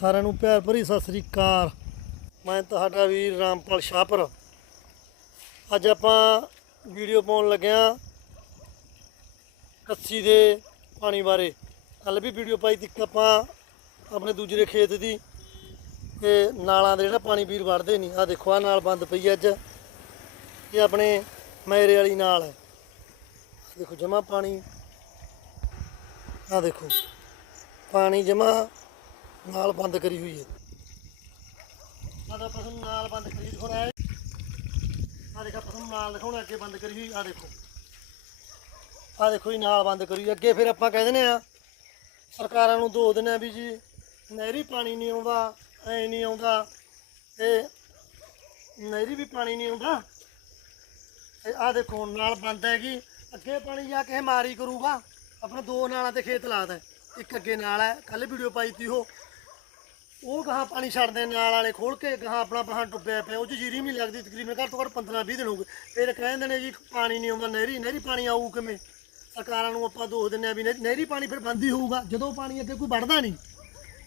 ਸਾਰਿਆਂ ਨੂੰ ਪਿਆਰ ਭਰੀ ਸਤਿ ਸ੍ਰੀ ਅਕਾਲ। ਮੈਂ ਤੁਹਾਡਾ ਵੀਰ ਰਾਮਪਾਲ ਸ਼ਾਹਪੁਰ ਅੱਜ ਆਪਾਂ ਵੀਡੀਓ ਪਾਉਣ ਲੱਗਿਆ ਕੱਸੀ ਦੇ ਪਾਣੀ ਬਾਰੇ। ਕੱਲ ਵੀ ਵੀਡੀਓ ਪਾਈ ਤੀ ਆਪਾਂ ਆਪਣੇ ਦੂਜੇ ਖੇਤ ਦੀ ਤੇ ਨਾਲਾਂ ਦੇ ਜਿਹੜਾ ਪਾਣੀ ਵੀਰ ਵੜਦੇ ਨਹੀਂ ਆ ਦੇਖੋ ਆ ਨਾਲ ਬੰਦ ਪਈ ਅੱਜ। ਇਹ ਆਪਣੇ ਮੈਰੇ ਵਾਲੀ ਨਾਲ ਹੈ। ਦੇਖੋ ਜਮਾ ਪਾਣੀ। ਆ ਦੇਖੋ, ਪਾਣੀ ਜਮਾ ਨਾਲ ਬੰਦ ਕਰੀ ਹੋਈ ਹੈ। ਆਦਾ ਪਸਮ ਨਾਲ ਬੰਦ ਕਰੀ ਦਿਖਾਉਣਾ ਹੈ। ਆ ਦੇਖਾ ਪਸਮ ਨਾਲ ਦਿਖਾਉਣਾ, ਅੱਗੇ ਬੰਦ ਕਰੀ ਹੋਈ ਆ ਦੇਖੋ। ਆ ਦੇਖੋ ਜੀ, ਨਾਲ ਬੰਦ ਕਰੀ ਹੋਈ। ਅੱਗੇ ਫਿਰ ਆਪਾਂ ਕਹਿ ਦਿੰਦੇ ਆ ਸਰਕਾਰਾਂ ਨੂੰ ਦੋ ਦਿਨ ਆ ਵੀ ਜੀ, ਨਹਿਰੀ ਪਾਣੀ ਨਹੀਂ ਆਉਂਦਾ, ਐ ਨਹੀਂ ਆਉਂਦਾ, ਤੇ ਨਹਿਰੀ ਵੀ ਪਾਣੀ ਨਹੀਂ ਆਉਂਦਾ। ਤੇ ਆ ਦੇਖੋ, ਹੁਣ ਨਾਲ ਬੰਦ ਹੈਗੀ। ਅੱਗੇ ਪਾਣੀ ਜਾ ਕੇ ਮਾਰੀ ਕਰੂਗਾ। ਆਪਣਾ ਦੋ ਨਾਲਾਂ ਤੇ ਖੇਤ ਲਾਦਾ ਇੱਕ ਅੱਗੇ ਨਾਲ ਹੈ। ਕੱਲ ਵੀਡੀਓ ਪਾਈ ਤੀ ਉਹ। ਉਹ ਗਾਹਾਂ ਪਾਣੀ ਛੱਡਦੇ ਨਾਲ ਵਾਲੇ ਖੋਲ ਕੇ ਗਾਹਾਂ ਆਪਣਾ ਬਾਹਾਂ ਡੁੱਬਿਆ ਪਿਆ, ਉਹ 'ਚ ਜੀਰੀ ਵੀ ਨਹੀਂ ਲੱਗਦੀ, ਤਕਰੀਬਨ ਘੱਟ ਤੋਂ ਘੱਟ 15 20 ਦਿਨ ਹੋ ਗਏ। ਫਿਰ ਕਹਿੰਦੇ ਨੇ ਜੀ ਪਾਣੀ ਨਹੀਂ ਆਉਂਦਾ, ਨਹਿਰੀ ਨਹਿਰੀ ਪਾਣੀ ਆਊ ਕਿਵੇਂ? ਸਰਕਾਰਾਂ ਨੂੰ ਆਪਾਂ ਦੋਸ਼ ਦਿੰਦੇ ਆ ਵੀ ਨਹਿ- ਨਹਿਰੀ ਪਾਣੀ ਫਿਰ ਬੰਦ ਹੀ ਹੋਊਗਾ, ਜਦੋਂ ਪਾਣੀ ਅੱਗੇ ਕੋਈ ਵੜਦਾ ਨਹੀਂ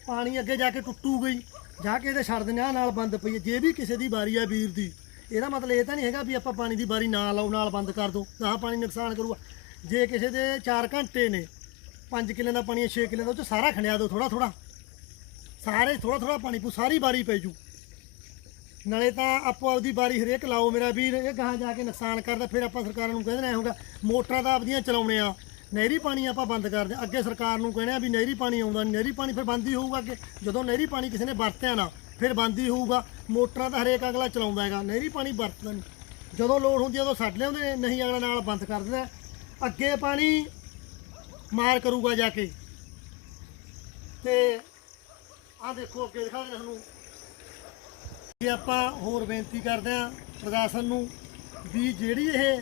ਪਾਣੀ ਅੱਗੇ ਜਾ ਕੇ ਟੁੱਟੂ ਗਈ, ਜਾ ਕੇ ਇਹਦੇ ਛੱਡ ਦਿੰਦੇ ਆ ਨਾਲ ਬੰਦ ਪਈ ਜੇ ਵੀ ਕਿਸੇ ਦੀ ਵਾਰੀ ਆ ਵੀਰ ਦੀ, ਇਹਦਾ ਮਤਲਬ ਇਹ ਤਾਂ ਨਹੀਂ ਹੈਗਾ ਵੀ ਆਪਾਂ ਪਾਣੀ ਦੀ ਵਾਰੀ ਨਾ ਲਾਓ, ਨਾਲ ਬੰਦ ਕਰ ਦੋ ਤਾਂ ਪਾਣੀ ਨੁਕਸਾਨ ਕਰੂਗਾ। ਜੇ ਕਿਸੇ ਦੇ 4 ਘੰਟੇ ਨੇ 5 ਕਿੱਲੇ ਦਾ ਪਾਣੀ 6 ਕਿੱਲੇ ਦਾ, ਉਹ ਚ ਸਾਰਾ ਖੰਡਿਆ ਦੋ ਥੋੜਾ ਥੋੜਾ ਸਾਰੇ ਥੋੜਾ ਥੋੜਾ ਪਾਣੀ ਪੂ, ਸਾਰੀ ਵਾਰੀ ਪੈ ਜੂ। ਨਾਲੇ ਤਾਂ ਆਪੋ ਆਪਦੀ ਵਾਰੀ ਹਰੇਕ ਲਾਓ, ਮੇਰਾ ਵੀਰ ਇਹ ਗਾਹਾਂ ਜਾ ਕੇ ਨੁਕਸਾਨ ਕਰਦਾ, ਫਿਰ ਆਪਾਂ ਸਰਕਾਰਾਂ ਨੂੰ ਕਹਿੰਦੇ ਨੇ ਹੋਗਾ ਮੋਟਰਾਂ ਤਾਂ ਆਪਦੀਆਂ ਚਲਾਉਣੇ ਆ। ਨਹਿਰੀ ਪਾਣੀ ਆਪਾਂ ਬੰਦ ਕਰਦੇ ਹਾਂ। ਅੱਗੇ ਸਰਕਾਰ ਨੂੰ ਕਹਿੰਦੇ ਆ ਵੀ ਨਹਿਰੀ ਪਾਣੀ ਆਉਂਦਾ ਨਹਿਰੀ ਪਾਣੀ ਫਿਰ ਬੰਦ ਹੀ ਹੋਊਗਾ ਅੱਗੇ। ਜਦੋਂ ਨਹਿਰੀ ਪਾਣੀ ਕਿਸੇ ਨੇ ਵਰਤਿਆ ਨਾ, ਫਿਰ ਬੰਦ ਹੀ ਹੋਊਗਾ। ਮੋਟਰਾਂ ਤਾਂ ਹਰੇਕ ਅਗਲਾ ਚਲਾਉਂਦਾ ਹੈਗਾ, ਨਹਿਰੀ ਪਾਣੀ ਵਰਤਦਾ ਨਹੀਂ ਜਦੋਂ ਲੋੜ ਹੁੰਦੀ ਉਦੋਂ ਛੱਡ ਲਿਆਉਂਦੇ ਨਹੀਂ ਅਗਲਾ ਨਾਲ ਬੰਦ ਕਰ ਦਿੰਦਾ। ਅੱਗੇ ਪਾਣੀ ਮਾਰ ਕਰੂਗਾ ਜਾ ਕੇ। ਤੇ ਆਹ ਦੇਖੋ, ਅੱਗੇ ਦਿਖਾਉਂਦੇ ਰਿਹਾ ਤੁਹਾਨੂੰ। ਕਿ ਆਪਾਂ ਹੋਰ ਬੇਨਤੀ ਕਰਦੇ ਹਾਂ ਪ੍ਰਸ਼ਾਸਨ ਨੂੰ ਵੀ ਜਿਹੜੀ ਇਹ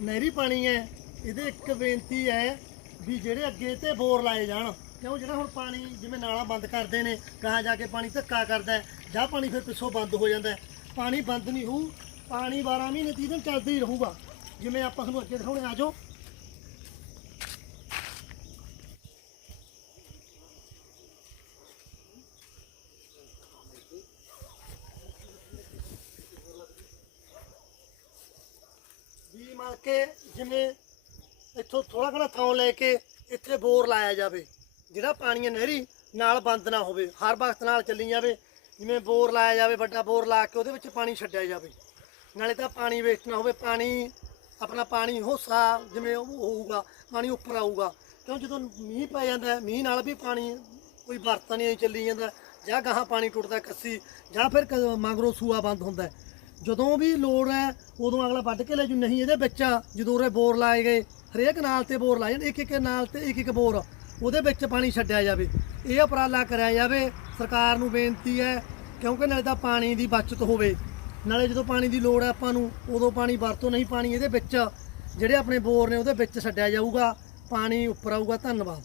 ਨਹਿਰੀ ਪਾਣੀ ਹੈ, ਇਹਦੇ ਇੱਕ ਬੇਨਤੀ ਹੈ ਵੀ ਜਿਹੜੇ ਅੱਗੇ ਤੇ ਬੋਰ ਲਾਏ ਜਾਣ। ਕਿਉਂ? ਜਿਹੜਾ ਹੁਣ ਪਾਣੀ ਜਿਵੇਂ ਨਾਲਾ ਬੰਦ ਕਰਦੇ ਨੇ ਕਹਾਂ ਜਾ ਕੇ ਪਾਣੀ ਧੱਕਾ ਕਰਦਾ ਜਾਂ ਪਾਣੀ ਫਿਰ ਪਿੱਛੋਂ ਬੰਦ ਹੋ ਜਾਂਦਾ ਪਾਣੀ ਬੰਦ ਨਹੀਂ ਹੋਊ, ਪਾਣੀ 12 ਮਹੀਨੇ 30 ਦਿਨ ਚੱਲਦਾ ਹੀ ਰਹੂਗਾ। ਜਿਵੇਂ ਆਪਾਂ ਤੁਹਾਨੂੰ ਅੱਗੇ ਦਿਖਾਉਣੇ ਆ ਵੀ ਮੰਨ ਕੇ ਜਿਵੇਂ ਇੱਥੋਂ ਥੋੜਾ ਘਣਾ ਥਾਂ ਲੈ ਕੇ ਇੱਥੇ ਬੋਰ ਲਾਇਆ ਜਾਵੇ, ਜਿਹੜਾ ਪਾਣੀ ਹੈ ਨਹਿਰੀ ਨਾਲ ਬੰਦ ਨਾ ਹੋਵੇ, ਹਰ ਵਕਤ ਨਾਲ ਚੱਲੀ ਜਾਵੇ, ਜਿਵੇਂ ਬੋਰ ਲਾਇਆ ਜਾਵੇ, ਵੱਡਾ ਬੋਰ ਲਾ ਕੇ ਉਹਦੇ ਵਿੱਚ ਪਾਣੀ ਛੱਡਿਆ ਜਾਵੇ। ਨਾਲੇ ਤਾਂ ਪਾਣੀ ਵੇਸਟ ਨਾ ਹੋਵੇ, ਪਾਣੀ, ਆਪਣਾ ਪਾਣੀ ਹੋਸਾ ਜਿਵੇਂ ਉਹ ਹੋਊਗਾ, ਪਾਣੀ ਉੱਪਰ ਆਊਗਾ। ਕਿਉਂ ਜਦੋਂ ਮੀਂਹ ਪੈ ਜਾਂਦਾ ਮੀਂਹ ਨਾਲ ਵੀ ਪਾਣੀ ਕੋਈ ਵਰਤਾ ਨਹੀਂ ਚੱਲੀ ਜਾਂਦਾ, ਜਾਂ ਗਾਹਾਂ ਪਾਣੀ ਟੁੱਟਦਾ ਕੱਸੀ, ਜਾਂ ਫਿਰ ਕ- ਮਗਰੋਂ ਸੂਆ ਬੰਦ ਹੁੰਦਾ ਜਦੋਂ ਵੀ ਲੋੜ ਹੈ, ਉਦੋਂ ਅਗਲਾ ਵੱਢ ਕੇ ਲੈ ਜੂ, ਨਹੀਂ ਇਹਦੇ ਵਿੱਚ ਜਦੋਂ ਉਰੇ ਬੋਰ ਲਾਏ ਗਏ, ਹਰੇਕ ਨਾਲ ਤੇ ਬੋਰ ਲਾਏ ਜਾਣ ਇੱਕ ਇੱਕ ਨਾਲ ਤੇ ਇੱਕ ਇੱਕ ਬੋਰ, ਉਹਦੇ ਵਿੱਚ ਪਾਣੀ ਛੱਡਿਆ ਜਾਵੇ। ਇਹ ਉਪਰਾਲਾ ਕਰਿਆ ਜਾਵੇ, ਸਰਕਾਰ ਨੂੰ ਬੇਨਤੀ ਹੈ, ਕਿਉਂਕਿ ਨਾਲੇ ਤਾਂ ਪਾਣੀ ਦੀ ਬਚਤ ਹੋਵੇ। ਨਾਲੇ ਜਦੋਂ ਪਾਣੀ ਦੀ ਲੋੜ ਹੈ ਆਪਾਂ ਨੂੰ, ਉਦੋਂ ਪਾਣੀ ਵਰਤੋਂ ਨਹੀਂ, ਪਾਣੀ ਇਹਦੇ ਵਿੱਚ, ਜਿਹੜੇ ਆਪਣੇ ਬੋਰ ਨੇ ਉਹਦੇ ਵਿੱਚ ਛੱਡਿਆ ਜਾਊਗਾ, ਪਾਣੀ ਉੱਪਰ ਆਊਗਾ, ਧੰਨਵਾਦ।